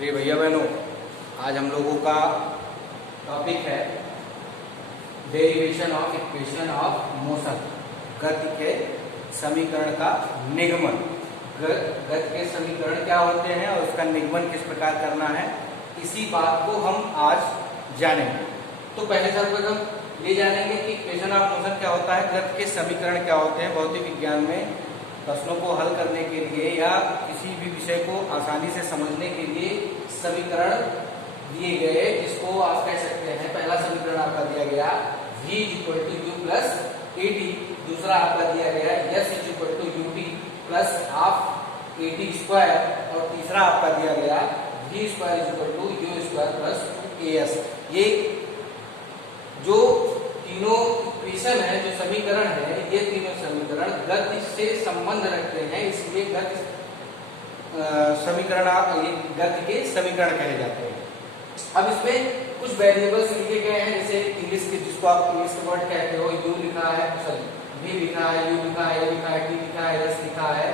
प्रिय भैया बहनों, आज हम लोगों का टॉपिक है derivation of equation of motion, गति के समीकरण का निगमन। गति के समीकरण क्या होते हैं और उसका निगमन किस प्रकार करना है, इसी बात को हम आज जानेंगे। तो पहले सर्वप्रथम ये जानेंगे कि इक्वेशन ऑफ मोशन क्या होता है, गति के समीकरण क्या होते हैं। भौतिक विज्ञान में प्रश्नों को हल करने के लिए या किसी भी विषय को आसानी से समझने के लिए समीकरण दिए गए, जिसको आप कह सकते हैं पहला समीकरण आपका दिया गया v = u + at, दूसरा आपका दिया गया s = ut + ½ at² और तीसरा आपका दिया गया v² = u² + as। ये जो तीनों इक्वेशन है, जो समीकरण है, ये तीनों समीकरण गति से संबंध रखते हैं, इसलिए गति समीकरण गति के समीकरण कहे जाते हैं। अब इसमें कुछ वेरिएबल्स लिखे गए हैं, जैसे इंग्लिश के, जिसको आप इंग्लिश के वर्ड कहते हो, u लिखा है, सॉरी v लिखा है, u लिखा है, a लिखा है, t लिखा है, s लिखा है।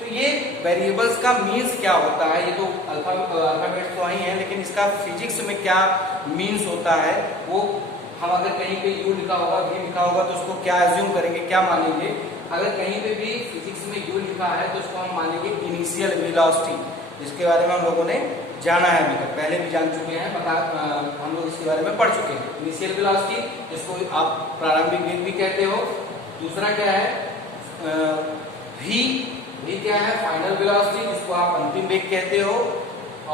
तो ये वेरिएबल्स का मीन्स क्या होता है, ये तो अल्फाबेट्स तो ही है, लेकिन इसका फिजिक्स में क्या मीन्स होता है, वो हम अगर कहीं पे u लिखा होगा, v लिखा होगा, तो उसको क्या एज्यूम करेंगे, क्या मानेंगे। अगर कहीं पे भी फिजिक्स में u लिखा है तो उसको हम मानेंगे इनिशियल वेलोसिटी, जिसके बारे में हम लोगों ने जाना है, अभी तक पहले भी जान चुके हैं, हम लोग इसके बारे में पढ़ चुके हैं। इनिशियल वेलोसिटी, जिसको आप प्रारंभिक वेग भी कहते हो। दूसरा क्या है v क्या है, फाइनल वेलोसिटी, जिसको आप अंतिम वेग कहते हो।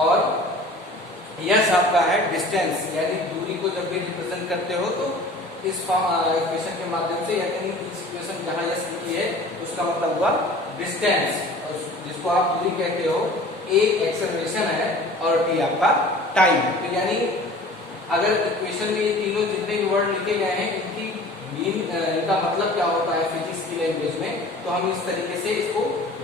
और यस आपका है डिस्टेंस, यानी दूरी को जब भी रिप्रेजेंट करते हो तो इस इक्वेशन के माध्यम से, यानी इस इक्वेशन जहां यस लिखी है उसका मतलब हुआ डिस्टेंस, और जिसको आप दूरी कहते हो। a एक्सेलरेशन है और t आपका टाइम। तो यानी अगर इक्वेशन में ये तीनों जितने भी वर्ड लिखे गए हैं, इनका मतलब क्या होता है फिजिक्स की लैंग्वेज में, तो हम इस तरीके से इसको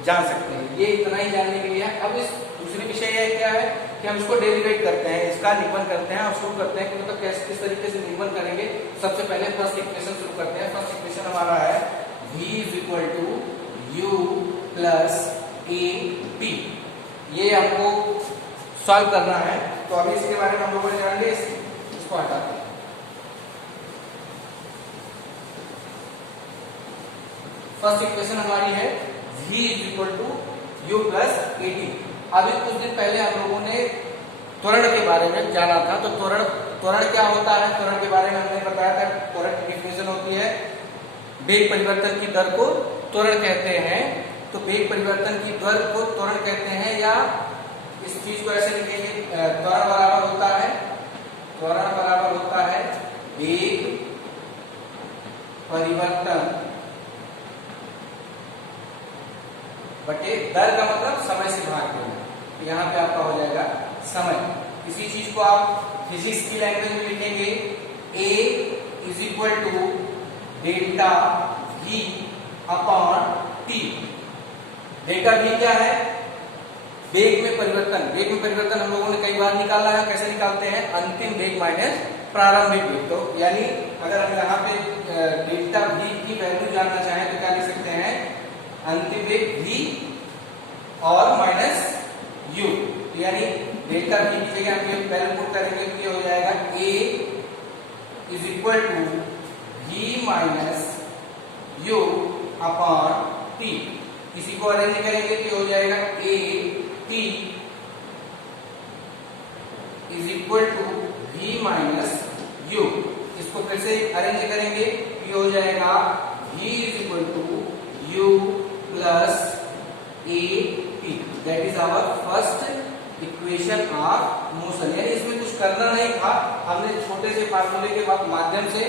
जान सकते हैं। ये इतना ही जानने के लिए है। अब इस दूसरी विषय यह क्या है कि हम इसको डेरिवेट करते हैं, इसका निगमन करते हैं और शुरू करते हैं कि मतलब कैसे किस तरीके से निगमन करेंगे। सबसे पहले फर्स्ट इक्वेशन शुरू करते हैं। फर्स्ट इक्वेशन हमारा है v = u + at। ये आपको सॉल्व करना है, तो अभी इसके बारे में हम लोग जानेंगे। इसको हटाते हैं। फर्स्ट इक्वेशन हमारी है v = u + at। अभी कुछ दिन पहले हम लोगों ने त्वरण के बारे में जाना था, तो त्वरण क्या होता है, त्वरण के बारे में हमने बताया था। त्वरण की डेफिनेशन होती है वेग परिवर्तन की दर को त्वरण कहते हैं। तो वेग परिवर्तन की दर को त्वरण कहते हैं, या इस चीज को ऐसे लिखेंगे, त्वरण बराबर होता है वेग परिवर्तन बटे दर, का मतलब समय से भाग देना। तो यहाँ पे आपका हो जाएगा समय। इसी चीज को आप फिजिक्स की लैंग्वेज में लिखेंगे a = delta v upon t। Delta v क्या है, वेग में परिवर्तन। वेग में परिवर्तन हम लोगों ने कई बार निकाला है। कैसे निकालते हैं, अंतिम वेग माइनस प्रारंभिक वेग। तो यानी अगर हम यहाँ पे डेल्टा v की वैल्यू जानना चाहें तो क्या लिख सकते हैं, अंतिम वेग v और माइनस u। यानी डेल्टा v की जगह हम ये पहले पुट करेंगे तो ये हो जाएगा a = v - u upon t। इसी को अरेंज करेंगे तो हो जाएगा a t = v - u। इसको फिर से अरेंज करेंगे तो हो जाएगा v = u + at। That is our first equation of motion. यानी इसमें कुछ करना नहीं था, हमने छोटे से फार्मूले के माध्यम से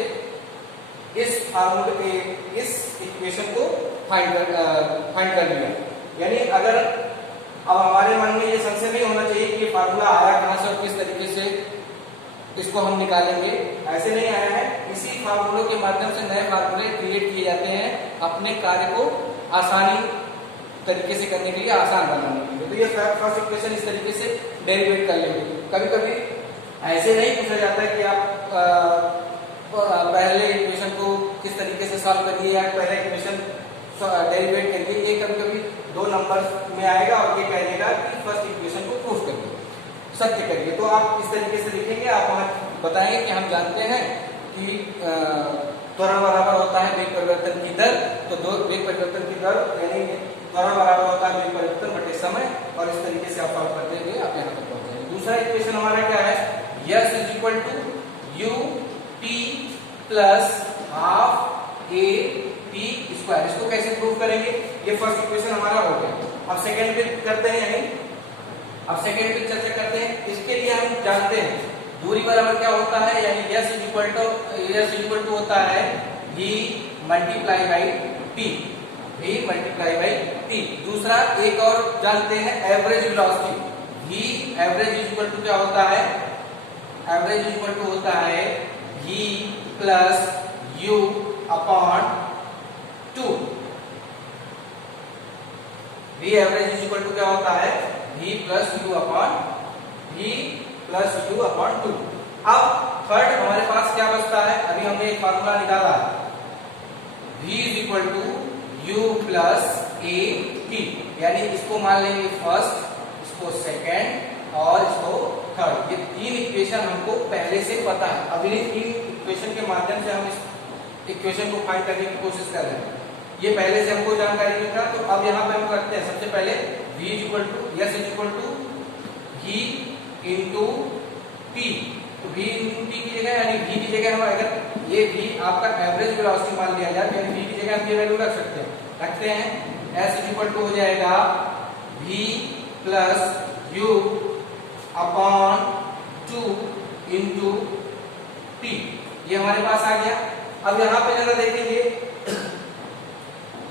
इस इक्वेशन को फाइंड कर लिया। यानी अगर अब हमारे मन में ये संशय नहीं होना चाहिए कि ये फार्मूला आया कहां से और किस तरीके से इसको हम निकालेंगे, ऐसे नहीं आया है। इसी फार्मूलों के माध्यम से नए फार्मूले क्रिएट किए जाते हैं, अपने कार्य को आसानी तरीके से करने के लिए, आसान बनाने के लिए। तो ये फर्स्ट इक्वेशन इस तरीके से डेरिवेट कर लेंगे। कभी कभी ऐसे नहीं पूछा जाता है कि आप पहले इक्वेशन को किस तरीके से सॉल्व करिए या पहले इक्वेशन डेरिवेट करिए। ये कभी कभी 2 नंबर में आएगा और ये कहेगा कि फर्स्ट इक्वेशन को प्रूफ करिए। सत्य करिए। तो आप इस तरीके से लिखेंगे, आप वहां बताएंगे कि हम जानते हैं कि त्वरण बराबर होता है वेग परिवर्तन की दर, तो वेग परिवर्तन की दर यानी त्वरण बराबर होता है वेग परिवर्तन बटे समय, और इस तरीके से आप सॉल्व करते हुए आप यहाँ तक पहुंच जाएंगे। दूसरा इक्वेशन हमारा क्या है, s is equal to u t plus half a t square. इसको कैसे प्रूव करेंगे, ये फर्स्ट इक्वेशन हमारा हो गया। अब सेकेंड पे करते हैं, यानी अब सेकेंड पे चर्चा करते हैं। इसके लिए हम जानते हैं दूरी बराबर क्या होता है, यानी s इक्वल टू होता है v multiply by t, v multiply by t। दूसरा एक और जानते हैं average velocity, v average equal to क्या होता है, एवरेज इक्वल टू होता है v plus u upon 2। v average equal to क्या होता है, v प्लस u अपॉन 2। अब थर्ड हमारे पास क्या बचता है, अभी हमने एक फार्मूला निकाला है, v is equal to u plus a t, यानी इसको मान लेंगे फर्स्ट, इसको सेकेंड और इसको थर्ड। ये तीन इक्वेशन हमको पहले से पता है। अब इन तीन इक्वेशन के माध्यम से हम इस इक्वेशन को फाइंड करने की कोशिश कर रहे हैं। ये पहले से हमको जानकारी मिल रहा, तो अब यहाँ पे हम करते हैं सबसे पहले v is equal to s is equal to v into t। तो v इंटू t की जगह, यानी v की जगह हम अगर ये v आपका एवरेज वेलोसिटी मान लिया जाए, यानी v की जगह हम ये वैल्यू रख सकते हैं, रखते हैं s इज इक्वल टू हो जाएगा v plus u upon 2 into t। ये हमारे पास आ गया। अब यहाँ पे जरा देखेंगे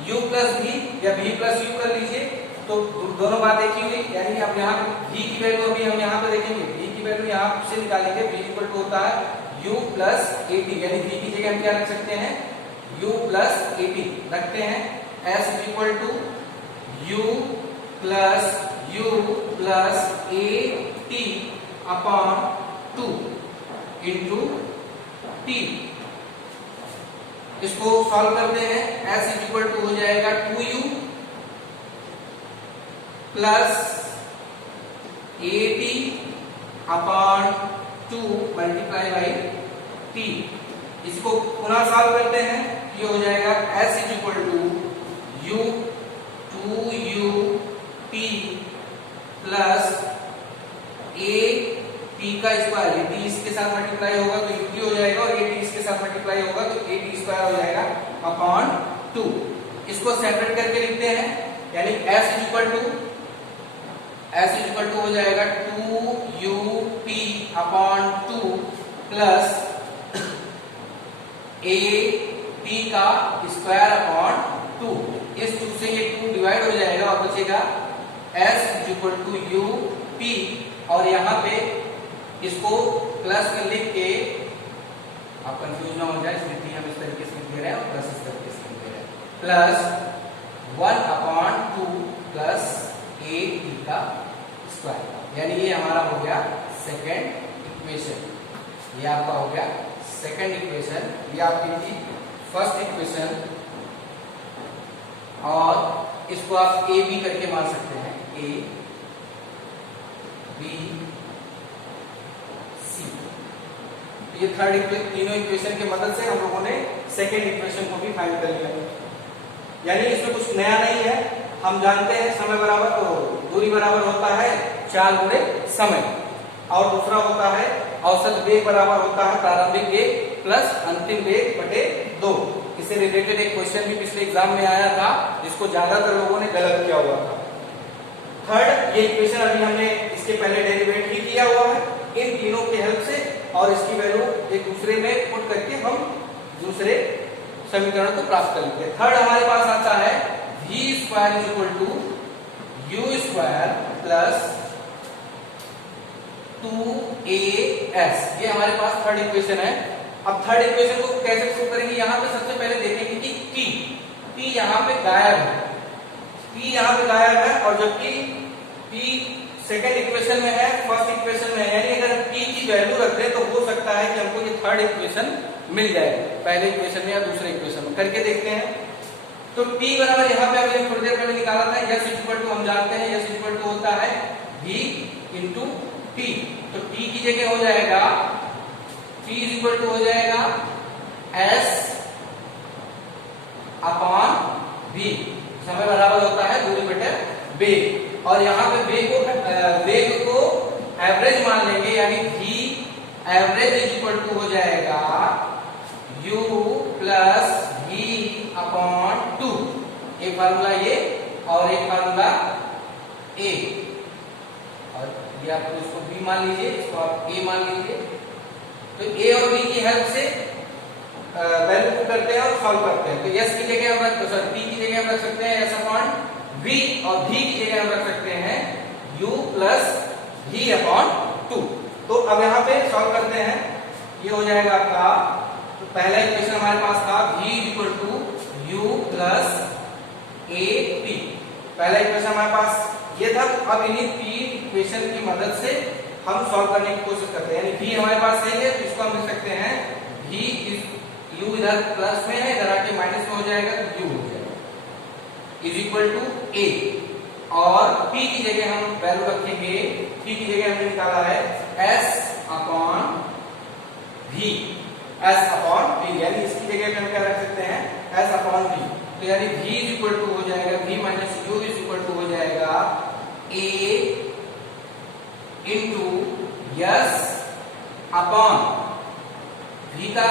u प्लस v या v प्लस u कर लीजिए, तो दोनों बात एक ही हुई, यानी अब यहाँ v की वैल्यू अभी हम यहाँ पे देखेंगे, v की वैल्यू यहाँ से निकालेंगे, v इक्वल टू होता है u प्लस at, यानी v की जगह हम क्या रख सकते हैं, u प्लस at रखते हैं। s is equal to u plus at upon 2 into t। इसको सॉल्व करते हैं, s इज इक्वल टू हो जाएगा 2u plus at upon 2 multiply by t। इसको पुनः सॉल्व करते हैं, ये हो जाएगा s is equal to u 2u t plus a t का स्क्वायर, ये t इसके साथ मल्टीप्लाई होगा तो u हो जाएगा, और a t इसके साथ मल्टीप्लाई होगा तो a t स्क्वायर हो जाएगा अपॉन 2। इसको सेपरेट करके लिखते हैं, यानी s इज इक्वल टू हो जाएगा 2u t upon 2 plus a t का स्क्वायर अपॉन 2। इस 2 से ये 2 डिवाइड हो जाएगा और बचेगा s is equal to u t, और यहाँ पे इसको प्लस में लिख के आप कंफ्यूज ना हो जाए, इसलिए हम इस तरीके से लिख दे रहे हैं और प्लस इस तरीके से लिख दे रहे हैं, plus 1 upon 2 plus a t का स्क्वायर। यानी ये हमारा हो गया सेकेंड इक्वेशन, ये आपका हो गया सेकेंड इक्वेशन, ये आपकी थी फर्स्ट इक्वेशन, और इसको आप a b करके मान सकते हैं, a b c। ये थर्ड तीनों इक्वेशन के मदद से हम लोगों ने सेकेंड इक्वेशन को भी फाइंड कर लिया। यानी इसमें कुछ नया नहीं है, हम जानते हैं समय बराबर तो दूरी बराबर होता है 4 गुणे समय, और दूसरा होता है औसत वेग बराबर होता है प्रारंभिक वेग प्लस अंतिम वेग बटे 2। इससे रिलेटेड एक क्वेश्चन भी पिछले एग्जाम में आया था, जिसको ज्यादातर लोगों ने गलत किया हुआ था। थर्ड, ये इक्वेशन अभी हमने इसके पहले डेरिवेट ही किया हुआ है इन तीनों के हेल्प से, और इसकी वैल्यू एक दूसरे में पुट करके हम दूसरे समीकरण को प्राप्त कर लेंगे। थर्ड हमारे पास आता है v square is equal to u square plus 2as। ये हमारे पास थर्ड इक्वेशन है। अब थर्ड इक्वेशन को कैसे प्रूव करेंगे, यहाँ पे सबसे पहले देखेंगे कि t यहाँ पे गायब है, t यहाँ पे गायब है, और जबकि t सेकेंड इक्वेशन में है, फर्स्ट इक्वेशन में है, यानी अगर t की वैल्यू रख दें तो हो सकता है कि हमको ये थर्ड इक्वेशन मिल जाए पहले इक्वेशन में या दूसरे इक्वेशन में। करके देखते हैं। तो t बराबर यहाँ पे अभी हम थोड़ी देर पहले निकाला था, s इक्वल टू हम जानते हैं s इक्वल टू होता है v इंटू t, तो t की जगह हो जाएगा t इज इक्वल टू हो जाएगा s अपॉन v, समय बराबर होता है दूरी बटे वेग, और यहाँ पे वेग को एवरेज मान लेंगे, यानी v average is equal to हो जाएगा u प्लस v अपॉन 2, एक फार्मूला ये और एक फार्मूला a, और ये आप इसको b मान लीजिए, इसको आप a मान लीजिए। तो a और b की हेल्प से वैल्यू पुट करते हैं और सॉल्व करते हैं। तो s की जगह हम p की जगह हम रख सकते हैं s अपॉन v, और v की जगह हम रख सकते हैं u प्लस v अपॉन 2। तो अब यहाँ पे सॉल्व करते हैं, ये हो जाएगा आपका, तो पहला इक्वेशन हमारे पास था v equal to u plus a p, पहला इक्वेशन हमारे पास ये था। अब इन्हीं तीन इक्वेशन की मदद से हम सॉल्व करने की कोशिश करते हैं, यानी v हमारे पास सही है तो इसको हम लिख सकते हैं v u इधर प्लस में है, इधर आके माइनस में हो जाएगा तो u हो जाएगा इज इक्वल टू a, और p की जगह हम वैल्यू रखेंगे, p की जगह हमने निकाला है s अपॉन v, यानी इसकी जगह पे हम क्या रख सकते हैं s अपॉन v, तो यानी v इज इक्वल टू हो जाएगा v minus u is equal to हो जाएगा a into s upon v का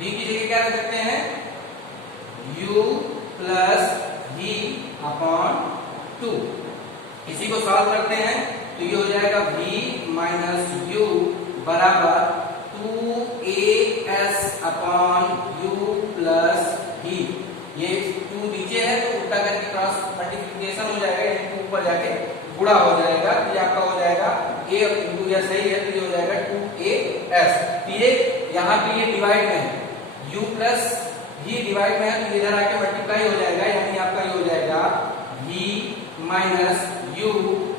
v की जगह क्या रख सकते हैं u प्लस v अपॉन 2, इसी को सॉल्व करते हैं तो ये हो जाएगा v माइनस u बराबर 2as upon u plus v, ये 2 नीचे है तो उल्टा करके क्रॉस मल्टीप्लिकेशन हो जाएगा, यानी ऊपर जाके गुणा हो जाएगा, तो ये आपका हो जाएगा a इंटू यह सही है तो ये हो जाएगा 2as। तो ये यहाँ पे ये डिवाइड में है, u प्लस v डिवाइड में है तो इधर आके मल्टीप्लाई हो जाएगा, यानी आपका ये हो जाएगा v माइनस u,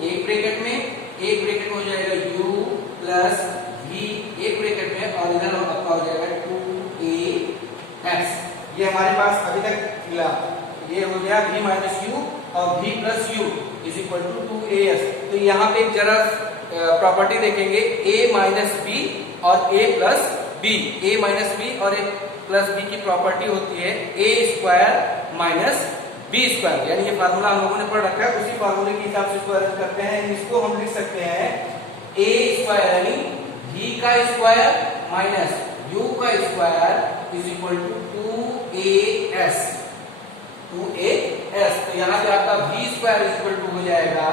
एक ब्रैकेट में हो जाएगा u प्लस v एक ब्रैकेट में, और इधर आपका हो जाएगा 2as। ये हमारे पास अभी तक मिला, ये हो गया v माइनस u और v plus u is equal to 2as। तो यहाँ पे एक जरा प्रॉपर्टी देखेंगे a माइनस b और a plus b, a minus b और a प्लस b की प्रॉपर्टी होती है a square minus b square, यानी ये फार्मूला हम लोगों ने पढ़ रखा है, उसी फार्मूले के हिसाब से इसको अरेंज करते हैं। इसको हम लिख सकते हैं a स्क्वायर यानी v का स्क्वायर माइनस u का square is equal to 2as। तो यहाँ पे आपका v square is equal to हो जाएगा,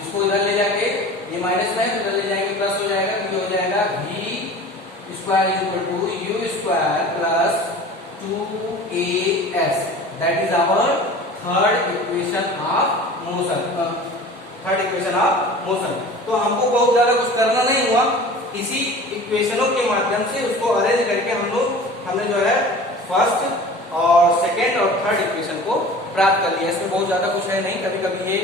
इसको इधर ले जाके ये माइनस में है तो इधर ले जाएंगे प्लस हो जाएगा, तो ये हो जाएगा v square is equal to u square plus 2as, that is our third equation of motion. तो हमको बहुत ज्यादा कुछ करना नहीं हुआ, इसी इक्वेशनों के माध्यम से उसको अरेंज करके हमने जो है फर्स्ट और सेकेंड और थर्ड इक्वेशन को प्राप्त कर लिया। इसमें बहुत ज्यादा कुछ है नहीं, कभी कभी ये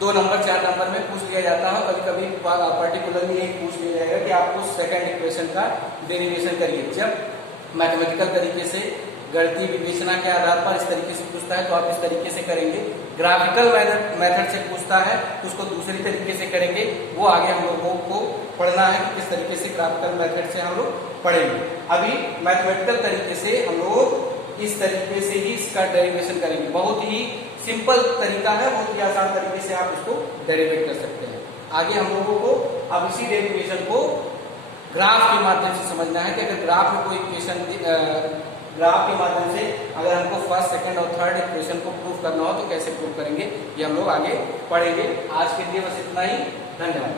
2 नंबर 4 नंबर में पूछ लिया जाता है, कभी कभी पर्टिकुलरली यही पूछ लिया जाएगा कि आपको सेकेंड इक्वेशन का डेरिवेशन करिए। जब मैथमेटिकल तरीके से गणितीय विवेचना के आधार पर इस तरीके से पूछता है तो आप इस तरीके से करेंगे, ग्राफिकल मेथड से पूछता है तो उसको दूसरी तरीके से करेंगे, वो आगे हम लोगों को पढ़ना है कि किस तरीके से ग्राफिकल मेथड से हम लोग पढ़ेंगे। अभी मैथमेटिकल तरीके से हम लोग इस तरीके से ही इसका डेरिवेशन करेंगे, बहुत ही सिंपल तरीका है, बहुत ही आसान तरीके से आप इसको डेरिवेट कर सकते हैं। आगे हम लोगों को अब इसी डेरिवेशन को ग्राफ के माध्यम से समझना है कि अगर ग्राफ में कोई इक्वेशन ग्राफ के माध्यम से अगर हमको फर्स्ट सेकंड और थर्ड इक्वेशन को प्रूफ करना हो तो कैसे प्रूफ करेंगे, ये हम लोग आगे पढ़ेंगे। आज के लिए बस इतना ही, धन्यवाद।